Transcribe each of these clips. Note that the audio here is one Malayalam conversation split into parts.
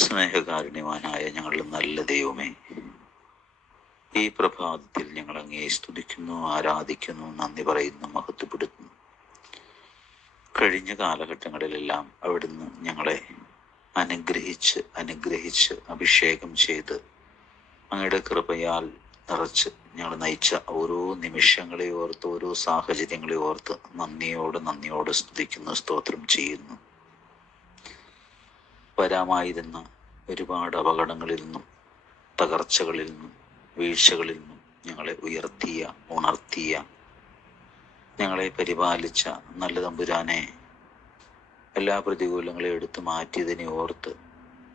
സ്നേഹകാരുണ്യവാനായ ഞങ്ങളുടെ നല്ല ദൈവമേ, ഈ പ്രഭാതത്തിൽ ഞങ്ങൾ അങ്ങയെ സ്തുതിക്കുന്നു, ആരാധിക്കുന്നു, നന്ദി പറയുന്നു, മഹത്വപ്പെടുത്തുന്നു. കഴിഞ്ഞ കാലഘട്ടങ്ങളിലെല്ലാം അവിടുന്ന് ഞങ്ങളെ അനുഗ്രഹിച്ച് അഭിഷേകം ചെയ്ത് അങ്ങയുടെ കൃപയാൽ നിറച്ച് ഞങ്ങൾ നയിച്ച ഓരോ നിമിഷങ്ങളെ ഓർത്ത്, ഓരോ സാഹചര്യങ്ങളെ ഓർത്ത് നന്ദിയോട് സ്തുതിക്കുന്നു, സ്തോത്രം ചെയ്യുന്നു. വരാമായിരുന്ന ഒരുപാട് അപകടങ്ങളിൽ നിന്നും, തകർച്ചകളിൽ നിന്നും, വീഴ്ചകളിൽ നിന്നും ഞങ്ങളെ ഉണർത്തിയ, ഞങ്ങളെ പരിപാലിച്ച നല്ല തമ്പുരാനെ, എല്ലാ പ്രതികൂലങ്ങളെയും എടുത്തു മാറ്റിയതിനെ ഓർത്ത്,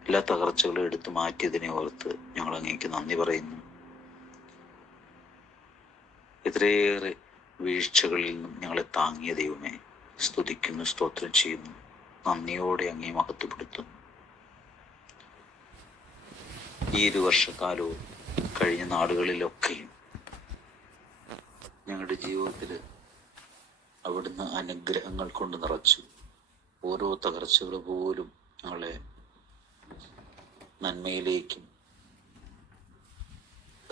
എല്ലാ തകർച്ചകളും എടുത്തു മാറ്റിയതിനെ ഓർത്ത് ഞങ്ങൾ അങ്ങേക്ക് നന്ദി പറയുന്നു. ഇത്രയേറെ വീഴ്ചകളിൽ നിന്നും ഞങ്ങളെ താങ്ങിയ ദൈവമേ, സ്തുതിക്കുന്നു, സ്തോത്രം ചെയ്യുന്നു, നന്ദിയോടെ അങ്ങേ മഹത്വപ്പെടുത്തുന്നു. ഈ 1 വർഷക്കാലവും കഴിഞ്ഞ നാടുകളിലൊക്കെയും ഞങ്ങളുടെ ജീവിതത്തിൽ അവിടുന്ന് അനുഗ്രഹങ്ങൾ കൊണ്ട് നിറച്ചു. ഓരോ തകർച്ചകൾ പോലും ഞങ്ങളെ നന്മയിലേക്കും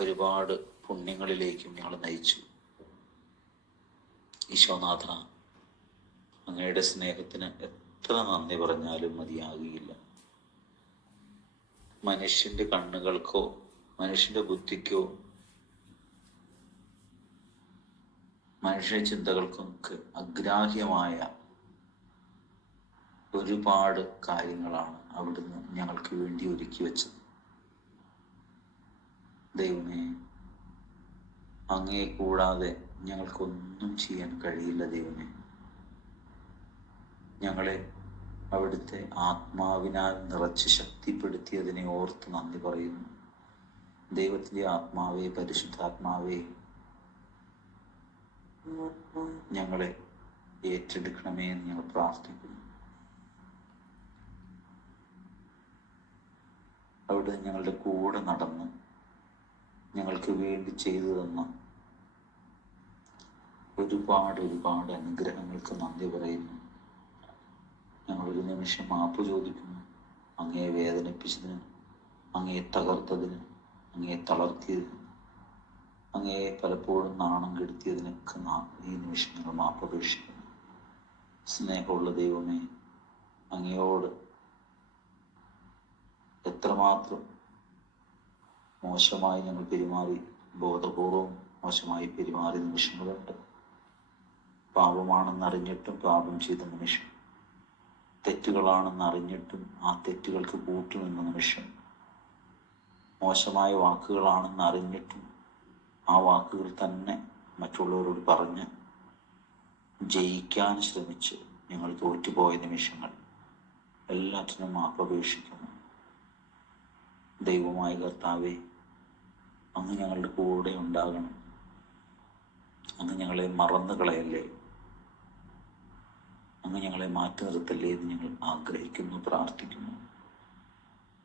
ഒരുപാട് പുണ്യങ്ങളിലേക്കും ഞങ്ങൾ നയിച്ചു. ഈശോനാഥ, അങ്ങയുടെ സ്നേഹത്തിന് എത്ര നന്ദി പറഞ്ഞാലും മതിയാകുകയില്ല. മനുഷ്യന്റെ കണ്ണുകൾക്കോ മനുഷ്യന്റെ ബുദ്ധിക്കോ മനുഷ്യ ചിന്തകൾക്കൊക്കെ അഗ്രാഹ്യമായ ഒരുപാട് കാര്യങ്ങളാണ് അവിടുന്ന് ഞങ്ങൾക്ക് വേണ്ടി ഒരുക്കി വെച്ചത്. ദൈവമേ, അങ്ങേ കൂടാതെ ഞങ്ങൾക്കൊന്നും ചെയ്യാൻ കഴിയില്ല. ദൈവമേ, ഞങ്ങളെ അവിടുത്തെ ആത്മാവിനാൽ നിറച്ച് ശക്തിപ്പെടുത്തിയതിനെ ഓർത്ത് നന്ദി പറയുന്നു. ദൈവത്തിൻ്റെ ആത്മാവേ, പരിശുദ്ധാത്മാവേ, ഞങ്ങളെ ഏറ്റെടുക്കണമേ എന്ന് ഞങ്ങൾ പ്രാർത്ഥിക്കുന്നു. അവിടെ ഞങ്ങളുടെ കൂടെ നടന്ന് ഞങ്ങൾക്ക് വേണ്ടി ചെയ്തു തന്ന ഒരുപാട് അനുഗ്രഹങ്ങൾക്ക് നന്ദി പറയുന്നു. ഞങ്ങളൊരു നിമിഷം മാപ്പ് ചോദിക്കുന്നു. അങ്ങയെ വേദനിപ്പിച്ചതിന്, അങ്ങയെ തകർത്തതിന്, അങ്ങയെ തളർത്തിയതിന്, അങ്ങയെ പലപ്പോഴും നാണം കെടുത്തിയതിനൊക്കെ ഈ നിമിഷം ഞങ്ങൾ മാപ്പപേക്ഷിക്കുന്നു. സ്നേഹമുള്ള ദൈവമേ, അങ്ങയോട് എത്രമാത്രം മോശമായി ഞങ്ങൾ പെരുമാറി, ബോധപൂർവം മോശമായി പെരുമാറിയ നിമിഷങ്ങളുണ്ട്. പാപമാണെന്നറിഞ്ഞിട്ടും പാപം ചെയ്ത നിമിഷം, തെറ്റുകളാണെന്നറിഞ്ഞിട്ടും ആ തെറ്റുകൾക്ക് കൂട്ടുനിന്ന നിമിഷം, മോശമായ വാക്കുകളാണെന്നറിഞ്ഞിട്ടും ആ വാക്കുകൾ തന്നെ മറ്റുള്ളവരോട് പറഞ്ഞ് ജയിക്കാൻ ശ്രമിച്ച് ഞങ്ങൾ തോറ്റുപോയ നിമിഷങ്ങൾ, എല്ലാറ്റിനും മാപ്പപേക്ഷിക്കുന്നു. ദൈവമായ കർത്താവേ, അങ്ങ് ഞങ്ങളുടെ കൂടെ ഉണ്ടാകണം. അങ്ങ് ഞങ്ങളെ മറന്നു കളയല്ലേ, അങ്ങ് ഞങ്ങളെ മാറ്റി നിർത്തല്ലേ എന്ന് ഞങ്ങൾ ആഗ്രഹിക്കുന്നു, പ്രാർത്ഥിക്കുന്നു.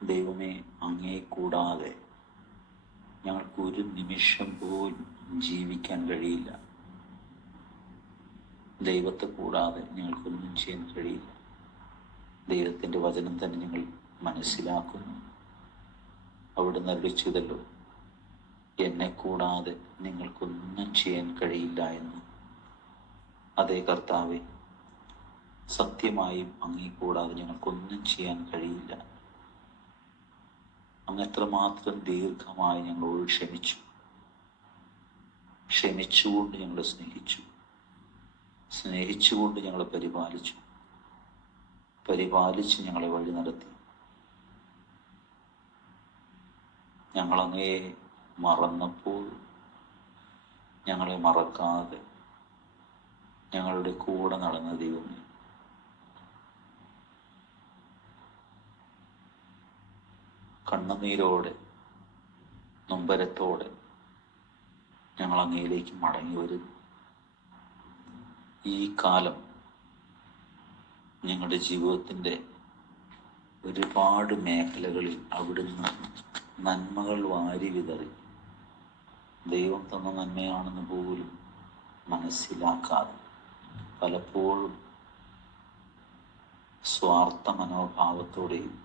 ദൈവമേ, അങ്ങേ കൂടാതെ ഞങ്ങൾക്ക് ഒരു നിമിഷം പോലും ജീവിക്കാൻ കഴിയില്ല. ദൈവത്തെ കൂടാതെ ഞങ്ങൾക്കൊന്നും ചെയ്യാൻ കഴിയില്ല. ദൈവത്തിൻ്റെ വചനം തന്നെ ഞങ്ങൾ മനസ്സിലാക്കുന്നു. അവിടുന്ന് അരുളിച്ചതല്ലോ, എന്നെ കൂടാതെ നിങ്ങൾക്കൊന്നും ചെയ്യാൻ കഴിയില്ല എന്ന്. അതേ കർത്താവേ, സത്യമായും അങ്ങേ കൂടാതെ ഞങ്ങൾക്കൊന്നും ചെയ്യാൻ കഴിയില്ല. അങ്ങ് എത്രമാത്രം ദീർഘമായി ഞങ്ങളോട് ക്ഷമിച്ചുകൊണ്ട് ഞങ്ങളെ സ്നേഹിച്ചുകൊണ്ട് ഞങ്ങളെ പരിപാലിച്ച് ഞങ്ങളെ വഴി നടത്തി. ഞങ്ങളങ്ങയെ മറന്നപ്പോൾ ഞങ്ങളെ മറക്കാതെ ഞങ്ങളുടെ കൂടെ നടന്ന ദൈവമേ, കണ്ണുനീരോടെ, നൊമ്പരത്തോടെ ഞങ്ങൾ അങ്ങയിലേക്ക് മടങ്ങി വരുന്നു. ഈ കാലം ഞങ്ങളുടെ ജീവിതത്തിൻ്റെ ഒരുപാട് മേഖലകളിൽ അവിടുന്ന് നന്മകൾ വാരി വിതറി. ദൈവം തന്ന നന്മയാണെന്ന് പോലും മനസ്സിലാക്കാതെ പലപ്പോഴും സ്വാർത്ഥ മനോഭാവത്തോടെയും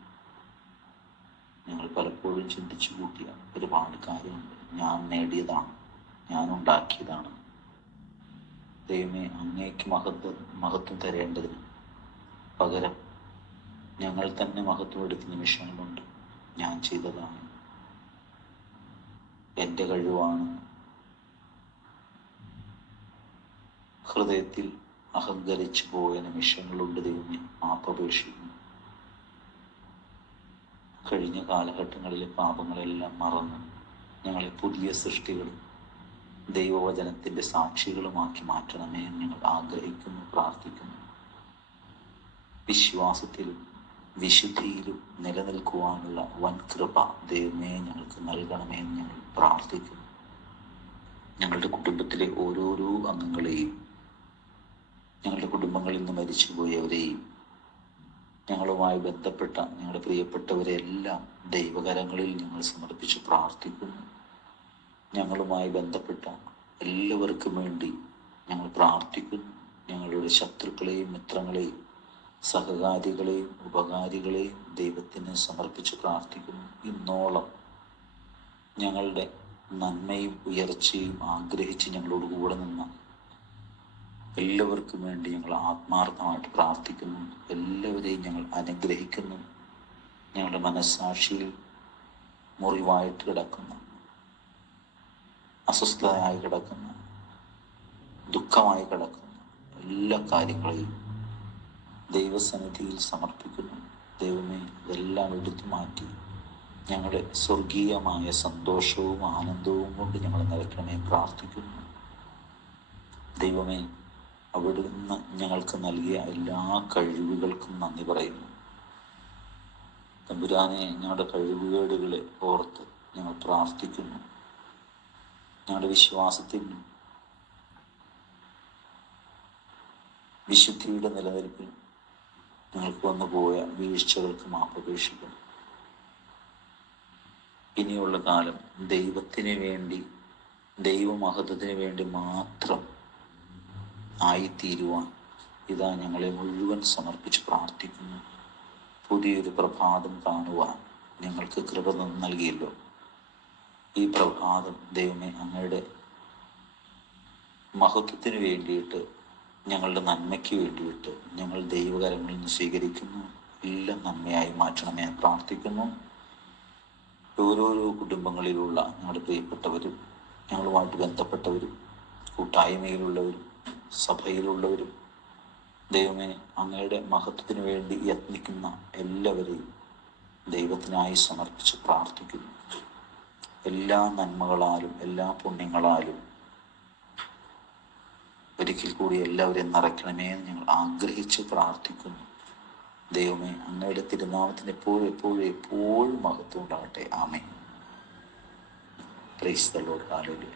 ഞങ്ങൾ പലപ്പോഴും ചിന്തിച്ചു കൂട്ടിയ ഒരുപാട് കാര്യമുണ്ട്. ഞാൻ നേടിയതാണ്, ഞാൻ ഉണ്ടാക്കിയതാണ്. ദൈവമേ, അങ്ങേക്ക് മഹത്വം തരേണ്ടതിന് പകരം ഞങ്ങൾ തന്നെ മഹത്വം എടുത്ത നിമിഷങ്ങളുണ്ട്. ഞാൻ ചെയ്തതാണ്, എൻ്റെ കഴിവാണ്. ഹൃദയത്തിൽ അഹങ്കരിച്ചു പോയ നിമിഷങ്ങളുണ്ട്. ദൈവമേ, മാപ്പപേക്ഷിക്കുന്നു. കഴിഞ്ഞ കാലഘട്ടങ്ങളിലെ പാപങ്ങളെല്ലാം മറന്ന് ഞങ്ങളെ പുതിയ സൃഷ്ടികളും ദൈവവചനത്തിൻ്റെ സാക്ഷികളുമാക്കി മാറ്റണമേ എന്ന് ഞങ്ങൾ ആഗ്രഹിക്കുന്നു, പ്രാർത്ഥിക്കുന്നു. വിശ്വാസത്തിലും വിശുദ്ധിയിലും നിലനിൽക്കുവാനുള്ള വൻ കൃപ ദൈവമേ ഞങ്ങൾക്ക് നൽകണമേ എന്ന് ഞങ്ങൾ പ്രാർത്ഥിക്കുന്നു. ഞങ്ങളുടെ കുടുംബത്തിലെ ഓരോരോ അംഗങ്ങളെയും, ഞങ്ങളുടെ കുടുംബങ്ങളിൽ നിന്ന് മരിച്ചുപോയവരെയും, ഞങ്ങളുമായി ബന്ധപ്പെട്ട ഞങ്ങളുടെ പ്രിയപ്പെട്ടവരെല്ലാം ദൈവകരങ്ങളിൽ ഞങ്ങൾ സമർപ്പിച്ച് പ്രാർത്ഥിക്കുന്നു. ഞങ്ങളുമായി ബന്ധപ്പെട്ട എല്ലാവർക്കും വേണ്ടി ഞങ്ങൾ പ്രാർത്ഥിക്കുന്നു. ഞങ്ങളുടെ ശത്രുക്കളെയും മിത്രങ്ങളെയും സഹകാരികളെയും ഉപകാരികളെയും ദൈവത്തിന് സമർപ്പിച്ച് പ്രാർത്ഥിക്കുന്നു. ഇന്നോളം ഞങ്ങളുടെ നന്മയും ഉയർച്ചയും ആഗ്രഹിച്ച് ഞങ്ങളോട് കൂടെ നിന്ന എല്ലാവർക്കും വേണ്ടി ഞങ്ങൾ ആത്മാർത്ഥമായിട്ട് പ്രാർത്ഥിക്കുന്നു. എല്ലാവരെയും ഞങ്ങൾ അനുഗ്രഹിക്കുന്നു. ഞങ്ങളുടെ മനസ്സാക്ഷിയിൽ മുറിവായിട്ട് കിടക്കുന്ന, അസ്വസ്ഥതയായി കിടക്കുന്ന, ദുഃഖമായി കിടക്കുന്ന എല്ലാ കാര്യങ്ങളെയും ദൈവസന്നിധിയിൽ സമർപ്പിക്കുന്നു. ദൈവമേ, ഇതെല്ലാം എടുത്തു മാറ്റി ഞങ്ങളുടെ സ്വർഗീയമായ സന്തോഷവും ആനന്ദവും കൊണ്ട് ഞങ്ങൾ നിറയ്ക്കണമേ പ്രാർത്ഥിക്കുന്നു. ദൈവമേ, അവിടുന്ന് ഞങ്ങൾക്ക് നൽകിയ എല്ലാ കഴിവുകൾക്കും നന്ദി പറയുന്നു. തമ്പുരാനെ, ഞങ്ങളുടെ കഴിവുകേടുകളെ ഓർത്ത് ഞങ്ങൾ പ്രാർത്ഥിക്കുന്നു. ഞങ്ങളുടെ വിശ്വാസത്തിനും വിശുദ്ധിയുടെ നിലനിൽപ്പിനും ഞങ്ങൾക്ക് വന്നുപോയ വീഴ്ചകൾക്ക് മാപ്പപേക്ഷിക്കുന്നു. ഇനിയുള്ള കാലം ദൈവത്തിന് വേണ്ടി, ദൈവമഹത്വത്തിന് വേണ്ടി മാത്രം ആയിത്തീരുവാൻ ഇതാ ഞങ്ങളെ മുഴുവൻ സമർപ്പിച്ച് പ്രാർത്ഥിക്കുന്നു. പുതിയൊരു പ്രഭാതം കാണുവാൻ ഞങ്ങൾക്ക് കൃപ നൽകിയല്ലോ. ഈ പ്രഭാതം ദൈവമേ, അങ്ങയുടെ മഹത്വത്തിന് വേണ്ടിയിട്ട്, ഞങ്ങളുടെ നന്മയ്ക്ക് വേണ്ടിയിട്ട് ഞങ്ങൾ ദൈവകരങ്ങളിൽ നിന്ന് സ്വീകരിക്കുന്നു. എല്ലാം നന്മയായി മാറ്റണമേ എന്ന് പ്രാർത്ഥിക്കുന്നു. ഓരോരോ കുടുംബങ്ങളിലുള്ള ഞങ്ങളുടെ പ്രിയപ്പെട്ടവരും, ഞങ്ങളുമായിട്ട് ബന്ധപ്പെട്ടവരും, കൂട്ടായ്മയിലുള്ളവരും, സഭയിലുള്ളവരും, ദൈവമേ, അങ്ങയുടെ മഹത്വത്തിന് വേണ്ടി യത്നിക്കുന്ന എല്ലാവരെയും ദൈവത്തിനായി സമർപ്പിച്ച് പ്രാർത്ഥിക്കുന്നു. എല്ലാ നന്മകളാലും എല്ലാ പുണ്യങ്ങളാലും ഒരിക്കൽ കൂടി എല്ലാവരെയും നിറയ്ക്കണമേ എന്ന് ഞങ്ങൾ ആഗ്രഹിച്ച് പ്രാർത്ഥിക്കുന്നു. ദൈവമേ, അങ്ങയുടെ തിരുനാമത്തിന് എപ്പോഴും മഹത്വം ഉണ്ടാകട്ടെ. ആമേൻ. Praise the Lord. ഹല്ലേലൂയ.